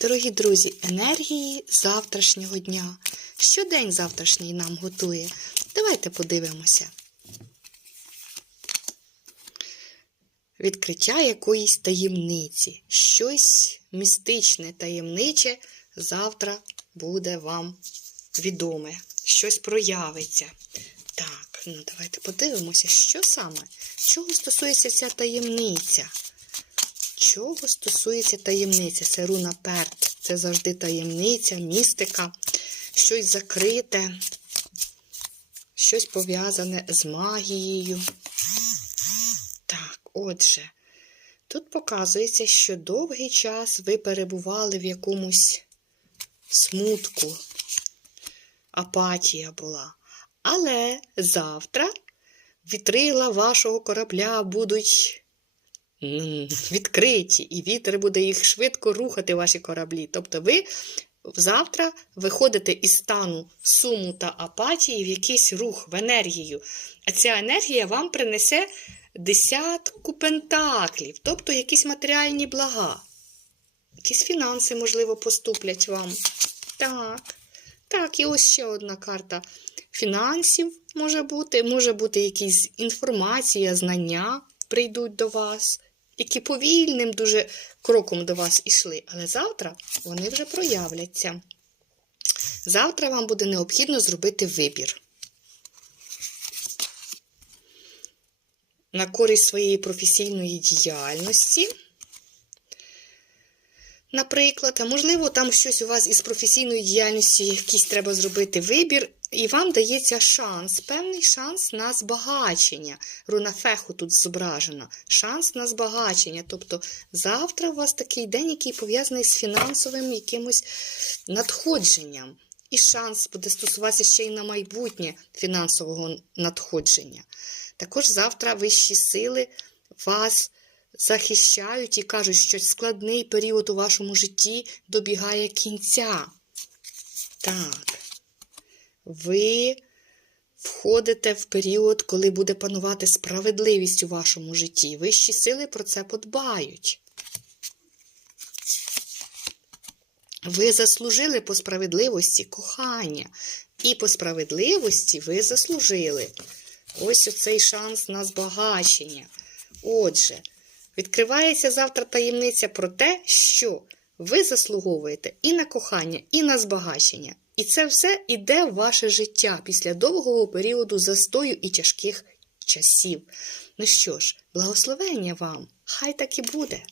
Дорогі друзі, енергії завтрашнього дня. Що день завтрашній нам готує? Давайте подивимося. Відкриття якоїсь таємниці. Щось містичне, таємниче завтра буде вам відоме. Щось проявиться. Так, ну давайте подивимося, що саме? Чого стосується ця таємниця? Чого стосується таємниця? Це руна перт. Це завжди таємниця, містика, щось закрите, щось пов'язане з магією. Так, отже, тут показується, що довгий час ви перебували в якомусь смутку, апатія була. Але завтра вітрила вашого корабля будуть відкриті, і вітер буде їх швидко рухати, ваші кораблі. Тобто ви завтра виходите із стану суму та апатії в якийсь рух, в енергію. А ця енергія вам принесе десятку пентаклів, тобто якісь матеріальні блага. Якісь фінанси, можливо, поступлять вам. Так. Так, і ось ще одна карта фінансів може бути, може бути якісь інформація, знання прийдуть до вас, які повільним дуже кроком до вас ішли. Але завтра вони вже проявляться. Завтра вам буде необхідно зробити вибір. На користь своєї професійної діяльності. Наприклад, а можливо, там щось у вас із професійної діяльності, якийсь треба зробити вибір, і вам дається шанс, певний шанс на збагачення. Руна феху тут зображена. Шанс на збагачення. Тобто завтра у вас такий день, який пов'язаний з фінансовим якимось надходженням. І шанс буде стосуватися ще й на майбутнє фінансового надходження. Також завтра вищі сили вас захищають і кажуть, що складний період у вашому житті добігає кінця. Так, ви входите в період, коли буде панувати справедливість у вашому житті. Вищі сили про це подбають. Ви заслужили по справедливості кохання. І по справедливості ви заслужили ось оцей шанс на збагачення. Отже, відкривається завтра таємниця про те, що ви заслуговуєте і на кохання, і на збагачення. І це все іде в ваше життя після довгого періоду застою і тяжких часів. Ну що ж, благословення вам, хай так і буде.